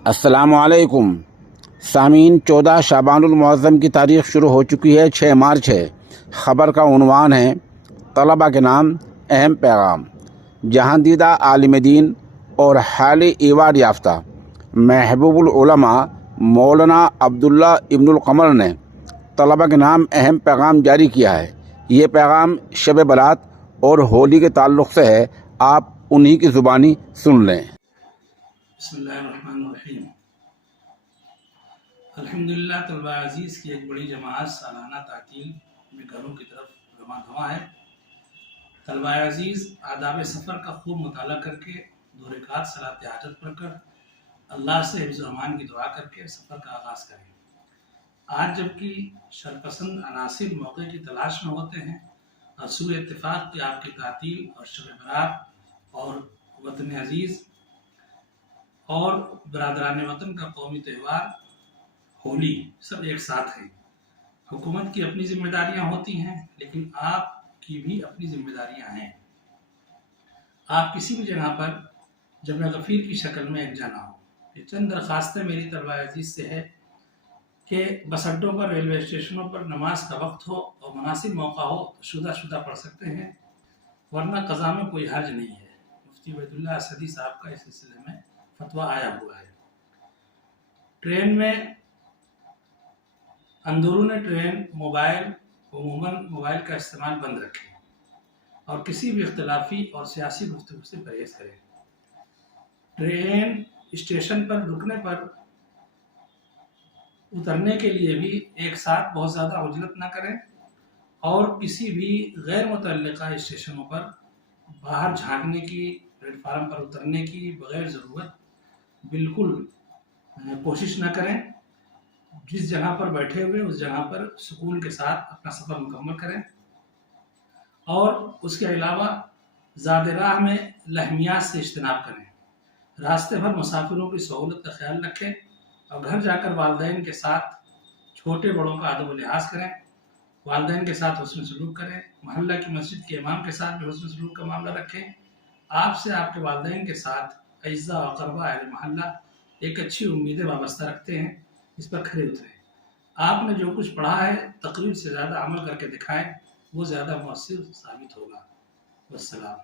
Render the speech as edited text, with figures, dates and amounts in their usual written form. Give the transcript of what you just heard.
अस्सलामु अलैकुम सामीन। 14 शाबानुल मुअज़्ज़म की तारीख़ शुरू हो चुकी है। 6 मार्च है। ख़बर का उन्वान है तलबा के नाम अहम पैगाम। जहां दीदा आलिम दीन और हाली इवाद याफ्ता महबूबुल उलमा मौलाना अब्दुल्ला इब्नुल कमर ने तलबा के नाम अहम पैगाम जारी किया है। ये पैगाम शब बरात और होली के ताल्लुक़ से है। आप उन्हीं की ज़ुबानी सुन लें। बिस्मिल्लाहिर्रहमानिर्रहीम। अल्हम्दुलिल्लाह तलबा अजीज़ की एक बड़ी जमात सालाना तातील में घरों की तरफ रवाना हुआ है। तलबा अजीज़ आदाब सफ़र का खूब मुताला करके 2 रकात सलात हाजत पढ़कर अल्लाह से हिफ्ज़ व अमान की दुआ करके सफ़र का आगाज़ करें। आज जबकि शरपसंद अनासिर मौके की तलाश में होते हैं और सूए इत्तिफ़ाक़ की आपकी तातील और शब बरात और वतन अजीज़ और बरादरान वतन का कौमी त्यौहार होली सब एक साथ है। हुकूमत की अपनी जिम्मेदारियां होती हैं, लेकिन आपकी भी अपनी जिम्मेदारियां हैं। आप किसी भी जगह पर जमे गफ़ीर की शक्ल में एक जना हो। ये चंद दरख्वास्तें मेरी तलबा अजीज़ से है कि बस अड्डों पर, रेलवे स्टेशनों पर नमाज का वक्त हो और मुनासिब मौका हो तो शुदा पढ़ सकते हैं, वरना क़ज़ा में कोई हर्ज नहीं है। मुफ्ती वैदुल्लाह असदी साहब का इस सिलसिले में फतवा आया हुआ है। ट्रेन में अंदरून ट्रेन उमूमन मोबाइल का इस्तेमाल बंद रखें और किसी भी इख्तिलाफी और सियासी गुफ्तगू से परहेज करें। ट्रेन स्टेशन पर रुकने पर उतरने के लिए भी एक साथ बहुत ज़्यादा उजलत ना करें और किसी भी गैर मुतल्लिका स्टेशनों पर बाहर झांकने की, प्लेटफार्म पर उतरने की बग़ैर ज़रूरत बिल्कुल कोशिश ना करें। जिस जगह पर बैठे हुए उस जगह पर सुकून के साथ अपना सफ़र मुकम्मल करें। और उसके अलावा ज़ाद राह में लहमियात से इज्तनाब करें। रास्ते भर मुसाफिरों की सहूलत का ख्याल रखें और घर जाकर वालिदैन के साथ छोटे बड़ों का अदब व लिहाज करें। वालिदैन के साथ हुस्न सलूक करें। मोहल्ला की मस्जिद के इमाम के साथ भी हुस्न सलूक का मामला रखें। आपसे आपके वालिदैन के साथ अज़्ज़ा व क़रबा अहले मोहल्ला एक अच्छी उम्मीदें वाबस्ता रखते हैं, इस पर खरे उतरें। आपने जो कुछ पढ़ा है तकरीर से ज़्यादा अमल करके दिखाएं, वो ज़्यादा मौसर साबित होगा। वस्सलाम।